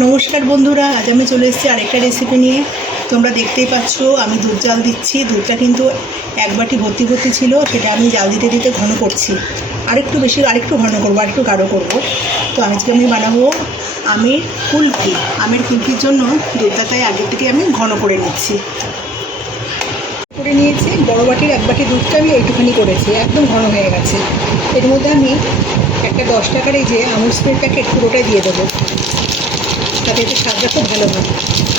নমস্কার বন্ধুরা, আজ আমি চলে এসেছি আরেকটা রেসিপি নিয়ে। তোমরা দেখতেই পাচ্ছ, আমি দুধ জাল দিচ্ছি। দুধটা কিন্তু এক বাটি ভর্তি ভর্তি ছিল, সেটা আমি জাল দিতে দিতে ঘন করছি। আরেকটু বেশি, আরেকটু ঘন করব, আরেকটু গাঢ় করব। তো আজকে আমি বানাবো আমের কুলফি। আমের কুলফির জন্য দুধটা তাই আগের থেকে আমি ঘন করে নিচ্ছি। করে নিয়েছি, বড় বাটির এক বাটি দুধটা আমি এইটুখানি করেছি, একদম ঘন হয়ে গেছে। এর মধ্যে আমি একটা দশ টাকার এই যে আমুল স্প্রে প্যাকেট পুরোটাই দিয়ে দেবো। তাতে একটু স্বাদটা খুব ভালো হয়।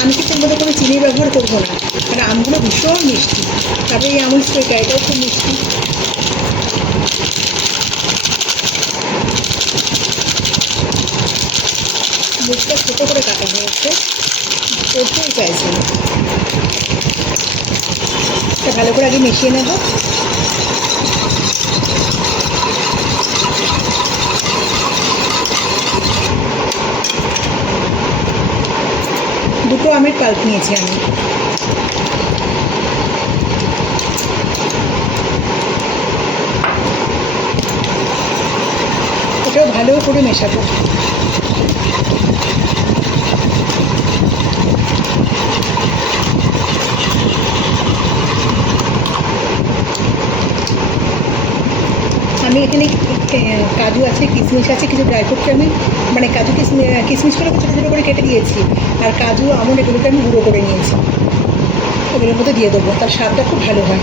আমি কিন্তু এর মধ্যে কোনো চিনি ব্যবহার করব না। কারণ আমগুলো ভীষণ মিষ্টি। তবে এই আমুল স্প্রেটা এটাও খুব মিষ্টি। মুখটা ছোটো করে কাটা হয়েছে। করতেই চাইছে ভালো করে আগে মিশিয়ে নেব। দুটো আমের পাল্প নিয়েছি আমি। এটাও ভালো করে মেশাবো আমি এখানে কাজু আছে, কিশমিশ আছে, কিছু ড্রাই ফ্রুটকে আমি মানে কাজু কিশমিশ কিশমিশগুলো ছোটো ছোটো করে কেটে দিয়েছি। আর কাজু, আমন্ড এগুলোকে আমি গুঁড়ো করে নিয়েছি। এগুলোর মধ্যে দিয়ে দেবো, তার স্বাদটা খুব ভালো হয়।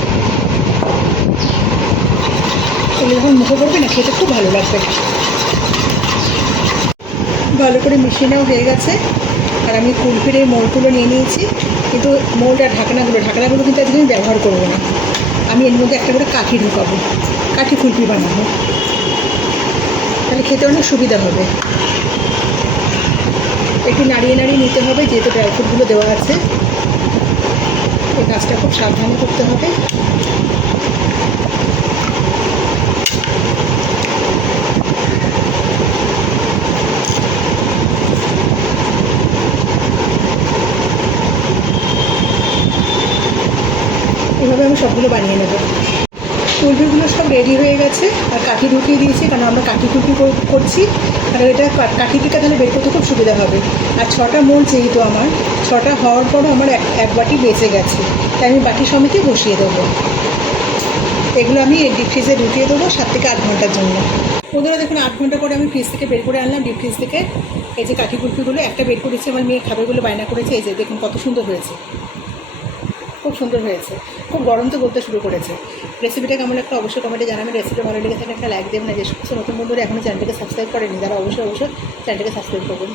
এগুলো যখন মুখে পড়বে না, খেতে খুব ভালো লাগবে। ভালো করে মিশিয়ে নেওয়া হয়ে গেছে। আর আমি কুলফির মোলগুলো নিয়ে নিয়েছি। কিন্তু মোলটা ঢাকনাগুলো ঢাকনাগুলো কিন্তু আজকে আমি ব্যবহার করব না। আমি এর মধ্যে একটা করে কাঠি ঢুকাবো। কাঠি ফুলপি বানাবো। তাহলে খেতে অনেক সুবিধা হবে। একটু নাড়িয়ে নাড়িয়ে নিতে হবে, যেহেতু ড্রাই ফ্রুটগুলো দেওয়া আছে। এই কাজটা খুব সাবধানে করতে হবে এভাবে আমি সবগুলো বানিয়ে নেব। কুলফিগুলো সব রেডি হয়ে গেছে। আর কাঠি ঢুকিয়ে দিয়েছি কারণ আমরা কাঠি কুলফি করছি। আর এটা কাঠি থেকে তাহলে বের করতে খুব সুবিধা হবে। আর ছটা মোল যেহেতু আমার, ছটা হওয়ার পরও আমার এক এক বাটি বেঁচে গেছে। তাই আমি বাটি সমেতে বসিয়ে দেবো। এগুলো আমি ডিপ ফ্রিজে ঢুকিয়ে দেবো সাত থেকে আট ঘণ্টার জন্য। বন্ধুরা, দেখুন, আট ঘণ্টা করে আমি ফ্রিজ থেকে বের করে আনলাম ডিপ ফ্রিজ থেকে। এই যে কাঠি কুলফিগুলো, একটা বের করেছি, আমার মেয়ে খাবে বলে বায়না করেছে, এই যে দেখুন কত সুন্দর হয়েছে। খুব সুন্দর হয়েছে। খুব গরম তো বলতে শুরু করেছে। রেসিপিটা কেমন একটা, অবশ্যই কমেন্টে জানাবেন। রেসিপিটা ভালো লেগে একটা লাইক দেবেন না যে সমস্ত নতুন বন্ধুরা এখনও চ্যানেলটাকে সাবস্ক্রাইব করেনি, তারা অবশ্যই অবশ্যই চ্যানেলটাকে সাবস্ক্রাইব করবেন।